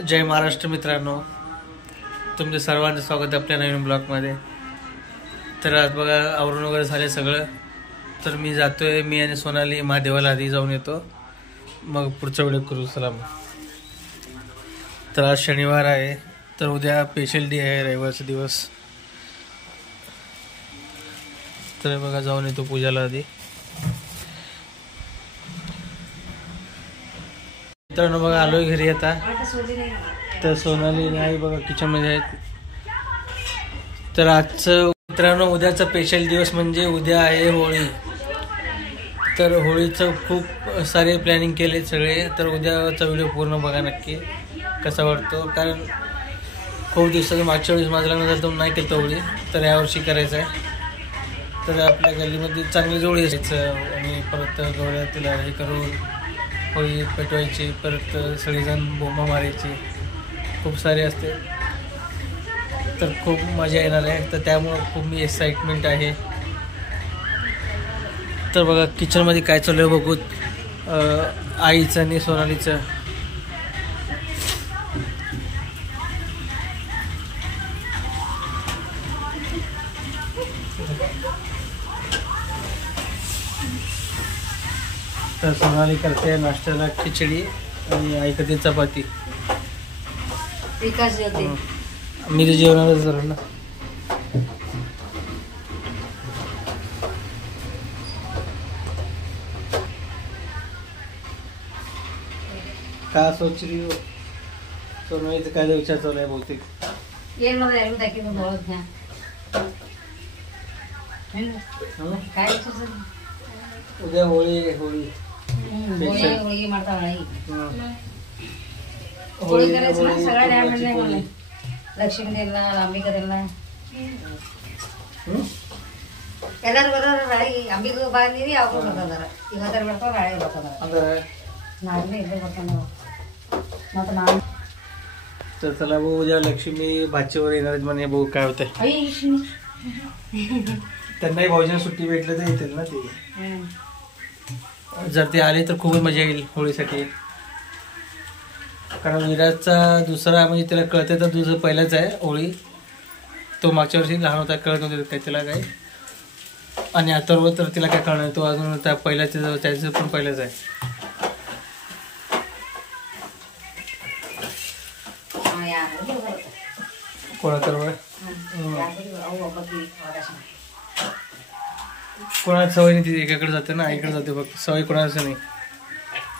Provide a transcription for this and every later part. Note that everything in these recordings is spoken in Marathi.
जय महाराष्ट्र मित्रांनो, तुमचं सर्वांचं स्वागत आपल्या नवीन ब्लॉगमध्ये। तर आज बघा आवरून वगैरे झाले सगळं, तर मी जातोय, मी आणि सोनाली महादेवाला आधी जाऊन येतो, मग पुढचा व्हिडिओ करू। चला मग। तर आज शनिवार आहे, तर उद्या स्पेशल डे आहे, रविवारचा दिवस। तर बघा जाऊन येतो पूजाला आधी। मित्रांनो बघा आलोय घरी आता, तर सोनाली नाही बघा किचन मध्ये आहेत। तर आजचं मित्रांनो उद्याचा स्पेशल दिवस म्हणजे उद्या आहे होळी। तर होळीचं खूप सारे प्लॅनिंग केले सगळे, तर उद्याचा व्हिडिओ पूर्ण बघा नक्की कसा वाटतो, कारण खूप दिवसाचं मागच्या वेळेस माझं लग्न झालं तर नाही केलं होळी, तर यावर्षी करायचं आहे। तर आपल्या गल्लीमध्ये चांगली जोडी असायचं आणि परत गवळ्या तिला हे करून होळी पेटवायची, परत सगळेजण बोंबा मारायची, खूप सारे असते, तर खूप मजा येणार आहे। तर त्यामुळं खूप मी एक्साइटमेंट आहे। तर बघा किचनमध्ये काय चालू आहे बघू, आईचं आणि सोनालीचं। तर सोनाली करते नाश्त्याला खिचडी आणि आई करते चपाती। मी तर जेवणारच जरा ना। का सोच रही हो? सोनालीचं काय विचार चालू आहे बहुतेक। उद्या होळी आहे, होळी लक्ष्मी देला अंबिका देला ಎಲ್ಲರೂ ಬರೋರು ರಾಳಿ ಅಂಬಿಗೂ ಬಂದಿರಿ ಅವ್ರು ಬರ್ತಾರ ಇವತ್ತರ ಬರ್ತಾರ ರಾಳಿ ಬರ್ತಾರ ಅಂದ್ರೆ ನಾಳೆ ಇಲ್ಲೇ ಬರ್ತಾನ ಮತ್ತೆ ನಾನು तर चला भाऊ उद्या लक्ष्मी भाचीवर येणार आहेत म्हणे, भाऊ काय होतंय। त्यांनाही भाऊजींना सुट्टी भेटलं तर येतील ना ते, जर ते आले तर खूप मजा येईल होळीसाठी। कारण विराजचा दुसरा म्हणजे त्याला कळते तर दुसरं पहिलाच आहे होळी, तो मागच्या वर्षी लहान होता कळत नव्हतं काय त्याला काय, आणि अथर्व तर तिला काय कळणार, तो अजून त्या पहिल्याच त्याचं पण पहिलंच आहे। कोणा तर कोणाला सवय नाही, ती एकाकडे जाते ना आईकडे जाते, फक्त सवय कोणाच नाही,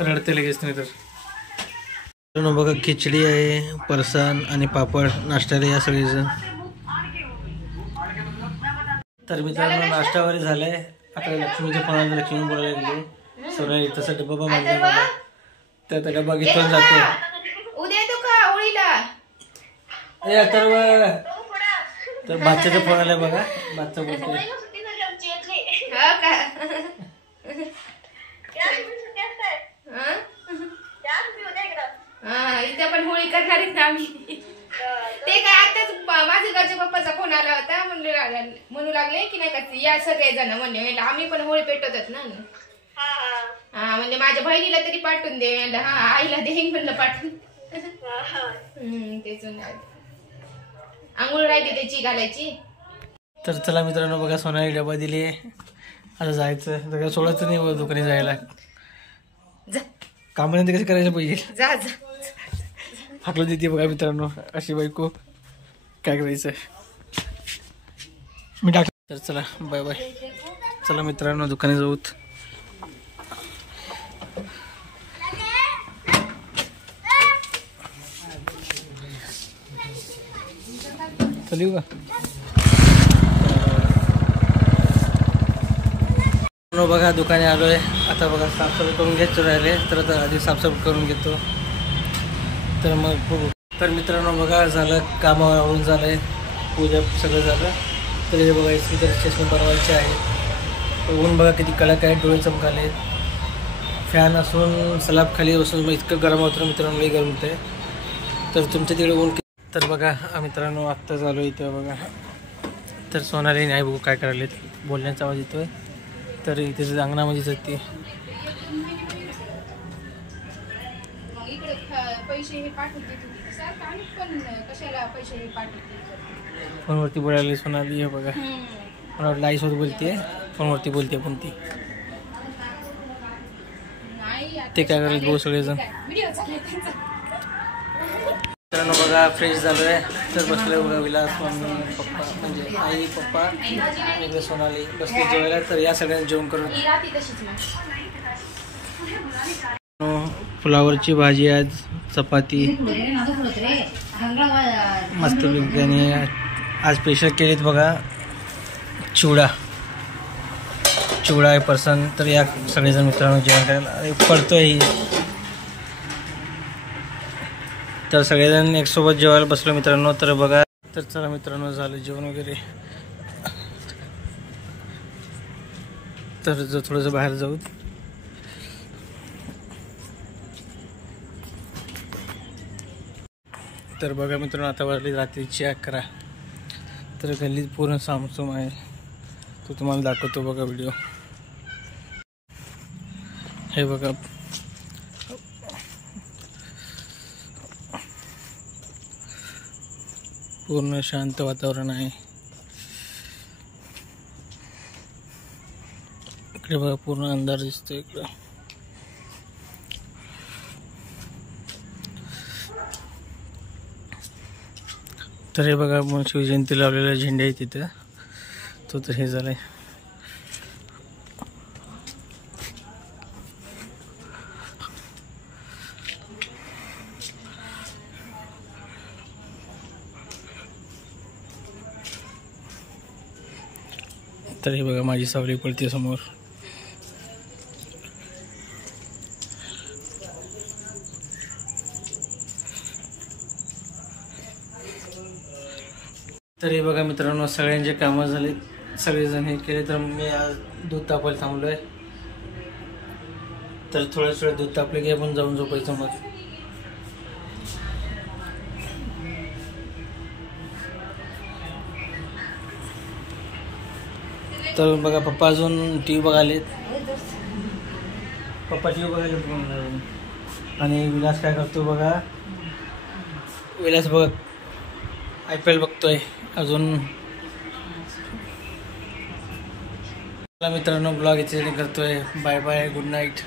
रडते लगेच नाही। तर बघा खिचडी आहे, फरसाण आणि पापड नाश्त्याला या सगळेजण। तर मित्रांनो नाश्ता वगैरे झालाय, आता लक्ष्मीच्या फोनाला लक्ष्मी बोलायला गेले, सोनाली तसा डब्बा मागला मला, तर त्या डब्बा घेऊन जातो उद्या येतो का होळीला। तर बादशाचा फोन आलाय बघा, बादशा बोलतोय इथे पण होळी करणार आहेत ना आम्ही। ते काय आताच माझ्या घरच्या पप्पाचा फोन आला होता, म्हणू लागले की नाही का या सगळे जण म्हणले, आम्ही पण होळी पेटवतात ना। हा म्हणजे माझ्या बहिणीला तरी पाठवून दे, हा आईला देईन म्हणलं पाठवून। तेच आंघोळ राहते त्याची घालायची। तर चला मित्रांनो बघा सोनाली डबा दिली, आता जायचं, सगळं सोडायचं नाही दुकानी जायला, कामानंतर कसं करायचं पाहिजे, जा जा हाकलं देते बघा मित्रांनो, अशी बायको काय करायचं मी टाक। तर चला बाय बाय, चला मित्रांनो दुकाने जाऊत। चल का बघा दुकाने आलोय आता, बघा साफसफाई करून घ्यायचं राहिले, तर आता आधी साफसफाई करून घेतो, तर मग बघू। तर मित्रांनो बघा झालं, कामावर आवरून झालंय, पूजा सगळं झालं, तर हे बघा इथे तर चष्मे बनवायचे आहे। ऊन बघा किती कडक आहे, डोळे चमकाले, फॅन असून स्लॅब खाली बसून इतकं गरम होतं मित्रांनो, लई गरम होतं आहे। तर तुमच्या तिकडे ऊन तर बघा मित्रांनो आत्ता झालो इथं बघा, तर सोनाली नाही बघू काय करायला, बोलण्याचा आवाज येतोय, तर इथे अंगणामध्येच ती पैसे हे पाठवते तुम्ही सारखं आम्ही पण कशाला पैसे हे पाठवते. फोनवरती बोलायला सोनाली आहे बघा. मला वाटलं आईसोबत बोलते, फोनवरती बोलते पण ती. ते काय करत भाऊ सगळेजण. मित्रांनो बघा फ्रेश झालोय तर बसलोय बघा. विलास, मम्मी, पप्पा म्हणजे आई, पप्पा आणि सोनाली बसले जेवायला. तर या सगळ्यांनी जेवण करून फ्लावरची भाजी, आज चपाती मस्त आणि आज स्पेशल केलीत बघा चिवडा आहे पर्सन. तर या सगळेजण मित्रांनो जेवण करायला पडतोय. तर सगळेजण एक सोबत जेवायला बसलो मित्रांनो. तर बघा तर चला मित्रांनो झालं जेवण वगैरे. तर थोडंसं बाहेर जाऊ. तर बघा मित्रांनो आता वाजली रात्रीची 11. तर गल्लीत पूर्ण सामसूम आहे. तो तुम्हाला दाखवतो बघा व्हिडिओ. हे बघा पूर्ण शांत वातावरण आहे. इकडे बघा पूर्ण अंधार दिसतोय इकडं. तर हे बघा मग शिवजयंती लावलेला झेंडे आहे तिथं. तो तर हे झालाय. तर हे बघा माझी सावली पडते समोर. तर हे बघा मित्रांनो सगळ्यांचे कामं झाले, सगळेजण हे केले. तर मी आज दूध तापायला थांबलोय. तर थोड्याच वेळ दूध तापले की आपण जाऊन झोपायचं मग. तर बघा पप्पा अजून TV बघालेत. पप्पा TV बघायला. आणि विलास काय करतो बघा. विलास बघ IPL बघतोय अजून. मित्रांनो ब्लॉग इथे करतोय. Bye bye, good night.